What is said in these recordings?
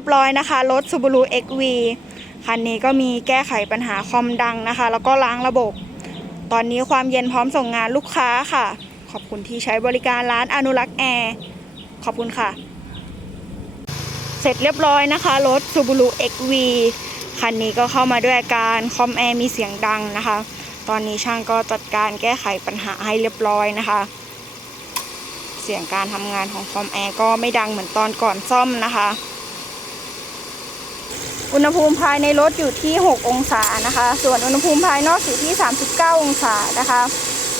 รียบร้อยนะคะ รถ Subaru XV คันนี้ก็มีแก้ไขปัญหาคอมดังนะคะ แล้วก็ล้างระบบ ตอนนี้ความเย็นพร้อมส่งงานลูกค้าค่ะ ขอบคุณที่ใช้บริการร้านอนุรักษ์แอร์ ขอบคุณค่ะ เสร็จเรียบร้อยนะคะ รถ Subaru XV คันนี้ก็เข้ามาด้วยอาการคอมแอร์มีเสียงดังนะคะ ตอนนี้ช่างก็จัดการแก้ไขปัญหาให้เรียบร้อยนะคะ เสียงการทำงานของคอมแอร์ก็ไม่ดังเหมือนตอนก่อนซ่อมนะคะ อุณหภูมิภายในรถอยู่ที่ 6 องศานะคะ ส่วนอุณหภูมิภายนอกอยู่ที่ 39 องศานะคะ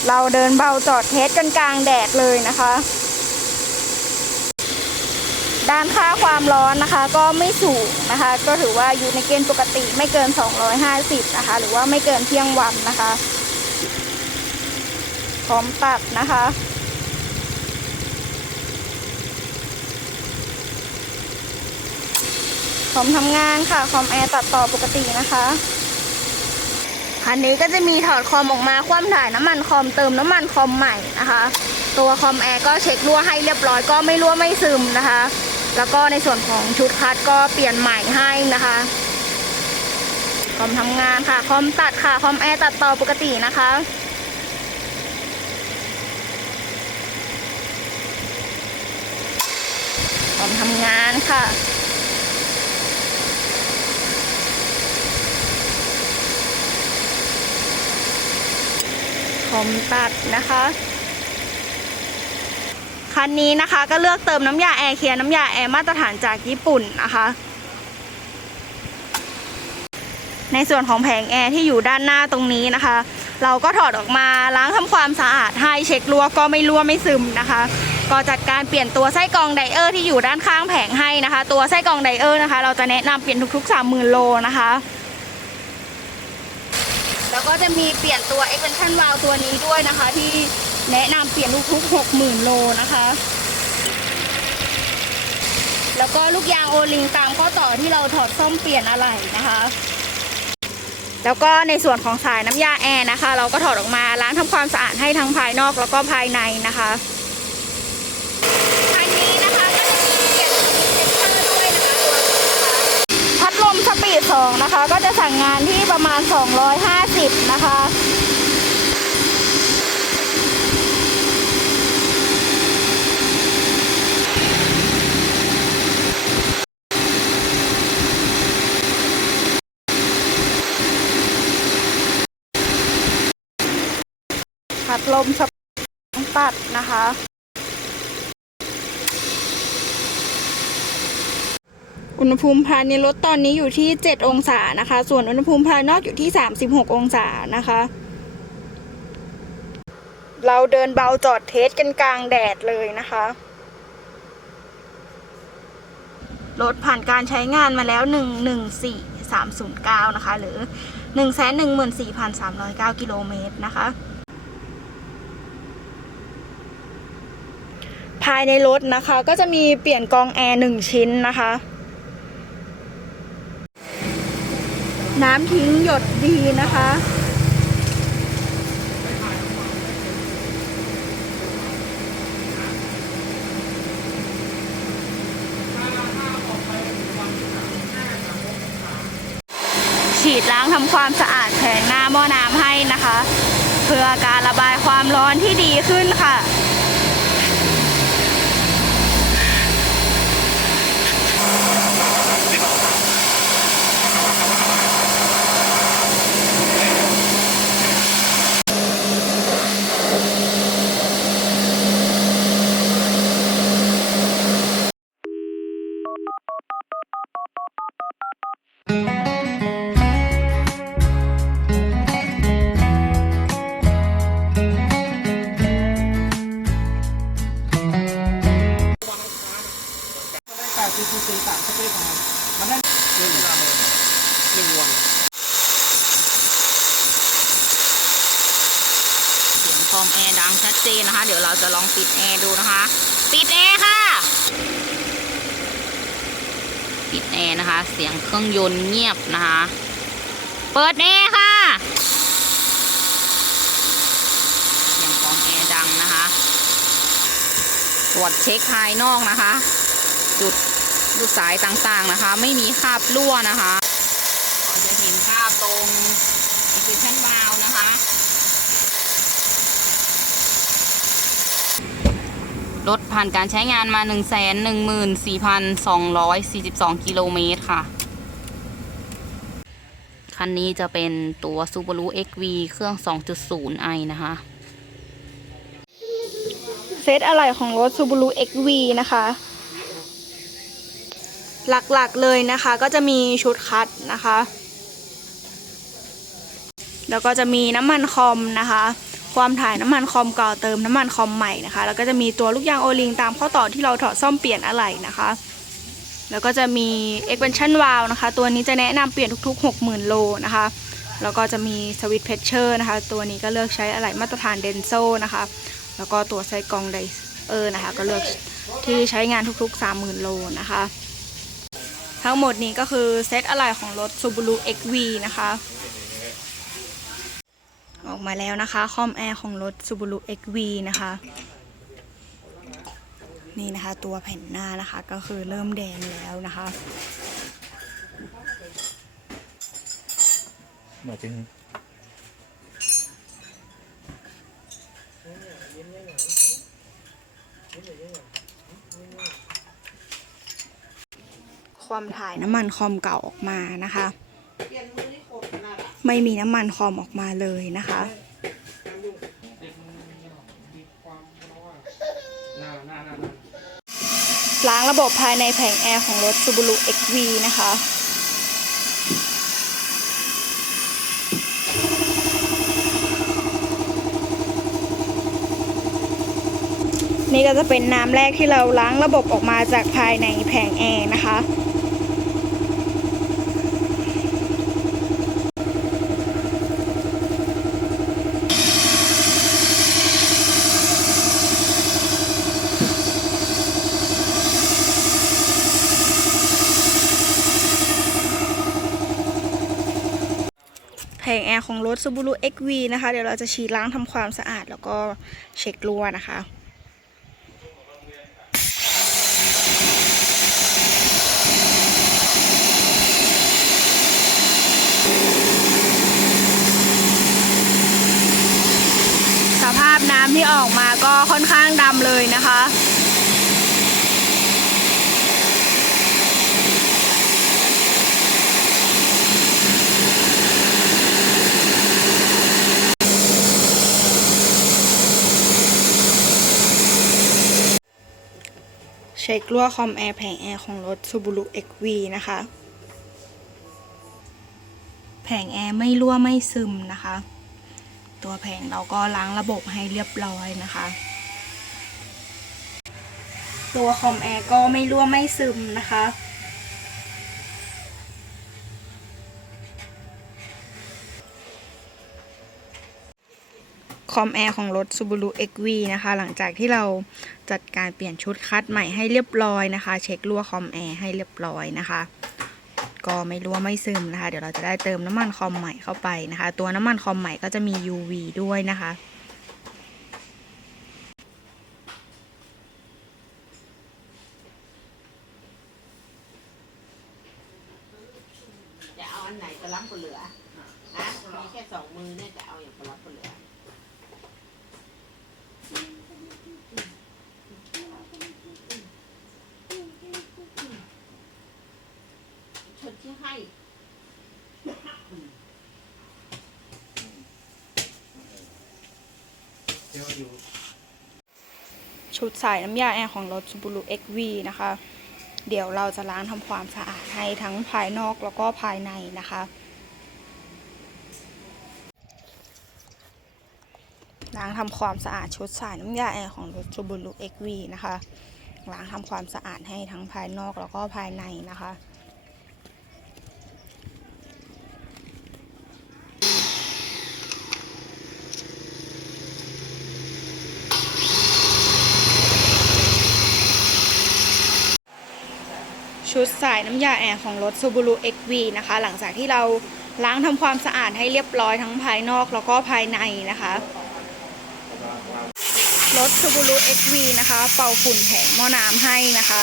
เราเดินเบาจอดเทสกันกลางแดดเลยนะคะ ด้านค่าความร้อนนะคะก็ไม่สูงนะคะ ก็ถือว่าอยู่ในเกณฑ์ปกติไม่เกิน 250 นะคะ หรือว่าไม่เกินเที่ยงวันนะคะ พร้อมตัดนะคะ อมทำงานค่ะ คอมแอร์ตัดต่อปกตินะคะคันนี้ก็จะมีถอดคอมออกมาคว่ำถ่ายน้ำมันคอมเติมน้ำมันคอมใหม่นะคะ ตัวคอมแอร์ก็เช็ครั่วให้เรียบร้อยก็ไม่รั่วไม่ซึมนะคะ แล้วก็ในส่วนของชุดคัดก็เปลี่ยนใหม่ให้นะคะคอมทำงานค่ะ คอมตัดค่ะ คอมแอร์ตัดต่อปกตินะคะคอมทำงานค่ะ คอมตัดนะคะ คันนี้นะคะก็เลือกเติมน้ำยาแอร์เคลียร์น้ำยาแอร์มาตรฐานจากญี่ปุ่นนะคะในส่วนของแผงแอร์ที่อยู่ด้านหน้าตรงนี้นะคะ เราก็ถอดออกมาล้างทำความสะอาดให้เช็ครั่วก็ไม่รั่วไม่ซึมนะคะ ก็จัดการเปลี่ยนตัวไส้กรองไดเออร์ที่อยู่ด้านข้างแผงให้นะคะ ตัวไส้กรองไดเออร์นะคะ เราจะแนะนำเปลี่ยนทุกๆ 30,000โลนะคะ แล้วก็จะมีเปลี่ยนตัว Expansion valve ตัวนี้ด้วยนะคะ ที่แนะนำเปลี่ยนทุกๆ60,000 โลนะคะ แล้วก็ลูกยางโอลิงตามข้อต่อที่เราถอดซ่อมเปลี่ยนอะไหล่นะคะ แล้วก็ในส่วนของสายน้ำยาแอร์นะคะ เราก็ถอดออกมาล้างทำความสะอาดให้ทั้งภายนอกแล้วก็ภายในนะคะคันนี้นะคะก็จะมีเปลี่ยนสวิตช์เซ็นเซอร์ด้วยนะคะตัวนี้นะคะพัด ลีด2นะคะ ก็จะสั่งงานที่ประมาณ 250 นะคะพัดลมสปัดนะคะ ณหภูมิภายในรถตอนนี้อยู่ที่ 7 องศานะคะ ส่วนอุณหภูมิภายนอกอยู่ที่ 36 องศานะคะ เราเดินเบาจอดเทสกันกลางแดดเลยนะคะ รถผ่านการใช้งานมาแล้ว 114309 นะคะ หรือ 114,309 กิโลเมตรนะคะภายในรถนะคะก็จะมีเปลี่ยนกองแอร์หนึ่งชิ้นนะคะ น้ำทิ้งหยดดีนะคะ ฉีดล้างทำความสะอาดแผงหน้าหม้อน้ำให้นะคะ เพื่อการระบายความร้อนที่ดีขึ้นค่ะ แปดซีสามสเปคของมันมันได้หนึ่งหนึ่งวันเสียงคอมแอร์ดังชัดเจนนะคะ เดี๋ยวเราจะลองปิดแอร์ดูนะคะ ปิดแอร์ค่ะ ปิดแอร์นะคะ เสียงเครื่องยนต์เงียบนะคะ เปิดแอร์ค่ะเสียงคอมแอร์ดังนะคะ ตรวจเช็คภายนอกนะคะ จุด ดูสายต่างๆนะคะ ไม่มีคราบรั่วนะคะจะเห็นคราบตรง extension valve นะคะ รถผ่านการใช้งานมา 1 1 4 2 4 2 กิโลเมตรค่ะ คันนี้จะเป็นตัว Subaru XV เครื่อง 2.0i นะคะเซตอะไหล่ของรถ Subaru XV นะคะ หลักๆเลยนะคะ ก็จะมีชุดคัดนะคะ แล้วก็จะมีน้ำมันคอมนะคะ ความถ่ายน้ำมันคอมเก่าเติมน้ำมันคอมใหม่นะคะ แล้วก็จะมีตัวลูกยางโอลิงตามข้อต่อที่เราถอดซ่อมเปลี่ยนอะไหล่นะคะ แล้วก็จะมี expansion valve นะคะ ตัวนี้จะแนะนำเปลี่ยนทุก ๆ 60,000 โลนะคะแล้วก็จะมีสวิตช์เพชเชอร์นะคะ ตัวนี้ก็เลือกใช้อะไหล่มาตรฐานเดนโซนะคะ แล้วก็ตัวไส้กรองไดเออร์นะคะ ก็เลือกที่ใช้งานทุกๆ 30,000 โลนะคะ ทั้งหมดนี้ก็คือเซตอะไหล่ของรถ Subaru XV นะคะ ออกมาแล้วนะคะคอมแอร์ของรถ Subaru XV นะคะ นี่นะคะตัวแผ่นหน้านะคะก็คือเริ่มแดงแล้วนะคะหมายถึง ความถ่ายน้ำมันคอมเก่าออกมานะคะ ไม่มีน้ำมันคอมออกมาเลยนะคะหน้าหน้าหน้าล้างระบบภายในแผงแอร์ของรถ Subaru XV นะคะ นี่ก็จะเป็นน้ำแรกที่เราล้างระบบออกมาจากภายในแผงแอร์นะคะ รถ Subaru XV นะคะ เดี๋ยวเราจะฉีดล้างทำความสะอาดแล้วก็เช็ครั่วนะคะสภาพน้ำที่ออกมาก็ค่อนข้างดำเลยนะคะ ช็ครั่วคอมแอร์แผงแอร์ของรถ Subaru XV นะคะ แผงแอร์ไม่รั่วไม่ซึมนะคะ ตัวแผงเราก็ล้างระบบให้เรียบร้อยนะคะ ตัวคอมแอร์ก็ไม่รั่วไม่ซึมนะคะ อมแอร์ของรถ Subaru XV นะคะ หลังจากที่เราจัดการเปลี่ยนชุดคัดใหม่ให้เรียบร้อยนะคะ เช็ครั่วคอมแอร์ให้เรียบร้อยนะคะ ก็ไม่รั่วไม่ซึมนะคะ เดี๋ยวเราจะได้เติมน้ำมันคอมใหม่เข้าไปนะคะ ตัวน้ำมันคอมใหม่ก็จะมี UV ด้วยนะคะจะเอาอันไหนก็รับก็เหลือนะมีแค่สองมือเนี่ยจะเอาอย่างก็รับก็เหลือ ชนที่ให้เดี๋ยวอยู่ชุดสายน้ำยาแอร์ของรถ Subaru XV นะคะ เดี๋ยวเราจะล้างทำความสะอาดให้ทั้งภายนอกแล้วก็ภายในนะคะ ล้างทำความสะอาดชุดสายน้ำยาแอร์ของรถ Subaru XV นะคะ ล้างทำความสะอาดให้ทั้งภายนอกแล้วก็ภายในนะคะ ชุดสายน้ำยาแอร์ของรถ Subaru XV นะคะ หลังจากที่เราล้างทำความสะอาดให้เรียบร้อยทั้งภายนอกแล้วก็ภายในนะคะรถ Subaru XV นะคะ เป่าฝุ่นแผงหม้อน้ำให้นะคะ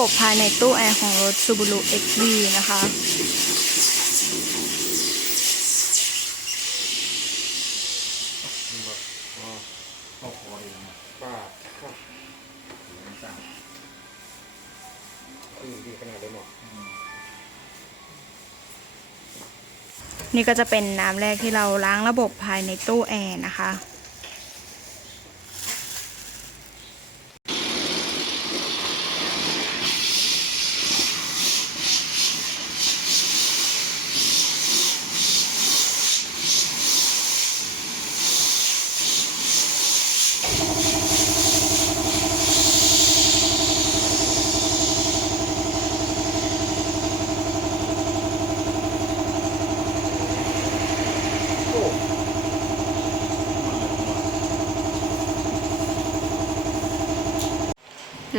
บบภายในตู้แอร์ของรถ Subaru XV นะคะ นี่ก็จะเป็นน้ำแรกที่เราล้างระบบภายในตู้แอร์นะคะ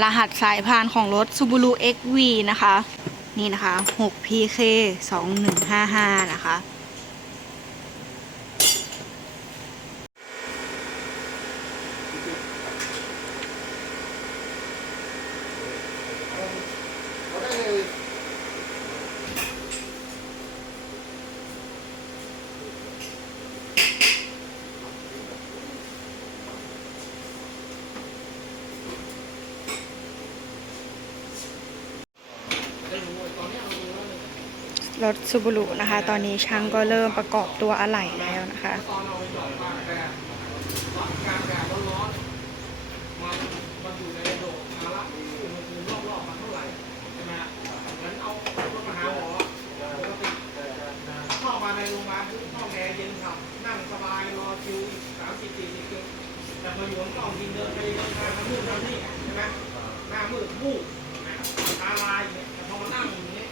รหัสสายพานของรถ Subaru XV นะคะ นี่นะคะ 6PK 2155 นะคะ ถ s u b a r นะคะ ตอนนี้ช่างก็เริ่มประกอบตัวอะไหล่แล้วนะคะ ตอนเอาไปหยอดปากแต่หลังกลางแดดร้อนๆมันมันอยู่ในระบบภาระอุณหภูมิรอบๆมันเท่าไหร่ใช่ไหมฮะเหมือนเอารถมาหาหมอปกติเข้ามาในโรงพยาบาลห้องแอร์เย็นครับนั่งสบายรอคิวอีกสามสิบสี่สิบคิวแต่พออยู่ข้างนอกกินเดินไปเดินมาทำนู่นทำนี่ใช่ไหมหน้ามืดมูกนะตาลายอย่างเงี้ยแต่พอมานั่งอย่างนี้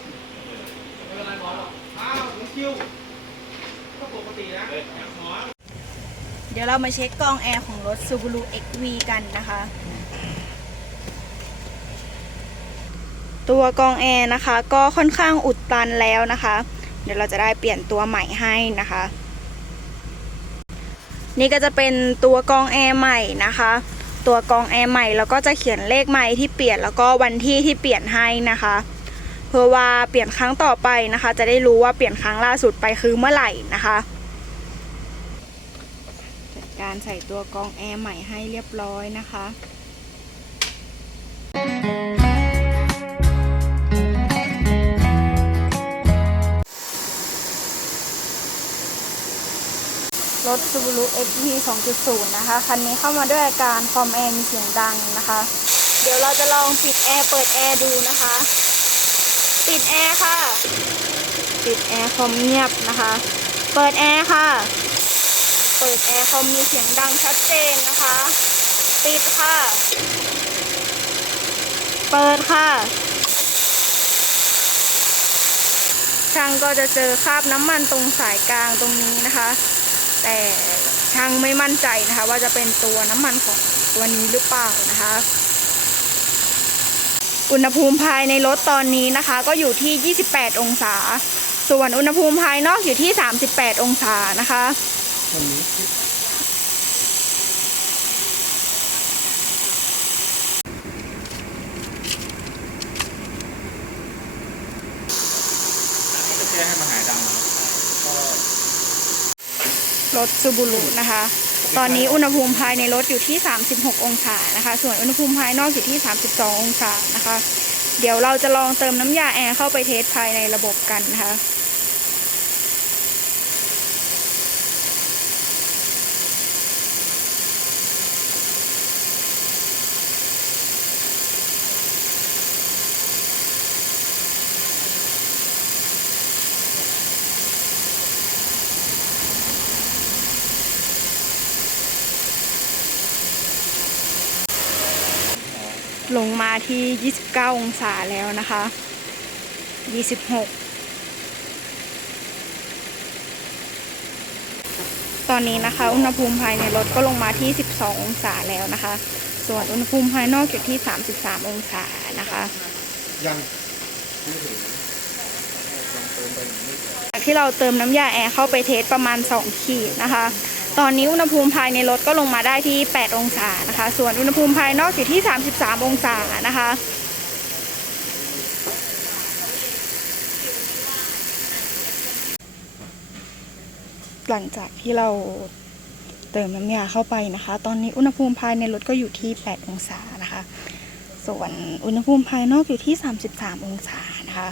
ไม่เป็นไรหมอหรอกอ้าวถึงคิวก็ปกตินะหมอ เดี๋ยวเรามาเช็คกรองแอร์ของรถ Subaru XV กันนะคะ ตัวกรองแอร์นะคะ ก็ค่อนข้างอุดตันแล้วนะคะ เดี๋ยวเราจะได้เปลี่ยนตัวใหม่ให้นะคะ นี่ก็จะเป็นตัวกรองแอร์ใหม่นะคะ ตัวกรองแอร์ใหม่แล้วก็จะเขียนเลขใหม่ที่เปลี่ยนแล้วก็วันที่ที่เปลี่ยนให้นะคะเพื่อว่าเปลี่ยนครั้งต่อไปนะคะ จะได้รู้ว่าเปลี่ยนครั้งล่าสุดไปคือเมื่อไหร่นะคะ การใส่ตัวกรองแอร์ใหม่ให้เรียบร้อยนะคะรถ Subaru XV 2.0 นะคะ คันนี้เข้ามาด้วยอาการคอมแอร์มีเสียงดังนะคะ เดี๋ยวเราจะลองปิดแอร์เปิดแอร์ดูนะคะ ปิดแอร์ค่ะ ปิดแอร์คอมเงียบนะคะ เปิดแอร์ค่ะ เปิดแอร์คอมมีเสียงดังชัดเจนนะคะ ปิดค่ะ เปิดค่ะ ช่างก็จะเจอคราบน้ำมันตรงสายกลางตรงนี้นะคะ แต่ช่างไม่มั่นใจนะคะ ว่าจะเป็นตัวน้ำมันของตัวนี้หรือเปล่านะคะ อุณหภูมิภายในรถตอนนี้นะคะ ก็อยู่ที่ 28 องศา ส่วนอุณหภูมิภายนอกอยู่ที่ 38 องศานะคะ แก้ให้มันหายดังรถซูบูรุนะคะ ตอนนี้อุณหภูมิภายในรถอยู่ที่ 36 องศานะคะ ส่วนอุณหภูมิภายนอกอยู่ที่ 32 องศานะคะ เดี๋ยวเราจะลองเติมน้ำยาแอร์เข้าไปเทสภายในระบบกันนะคะ ลงมาที่ 29 องศาแล้วนะคะ 26 ตอนนี้นะคะ อุณหภูมิภายในรถก็ลงมาที่ 12 องศาแล้วนะคะ ส่วนอุณหภูมิภายนอกอยู่ที่ 33 องศานะคะ ยังจากที่เราเติมน้ำยาแอร์เข้าไปเทสประมาณ 2 ขีดนะคะ ตอนนี้อุณหภูมิภายในรถก็ลงมาได้ที่ 8 องศานะคะ ส่วนอุณหภูมิภายนอกอยู่ที่ 33 องศานะคะ หลังจากที่เราเติมน้ำยาเข้าไปนะคะ ตอนนี้อุณหภูมิภายในรถก็อยู่ที่ 8 องศานะคะ ส่วนอุณหภูมิภายนอกอยู่ที่ 33 องศานะคะ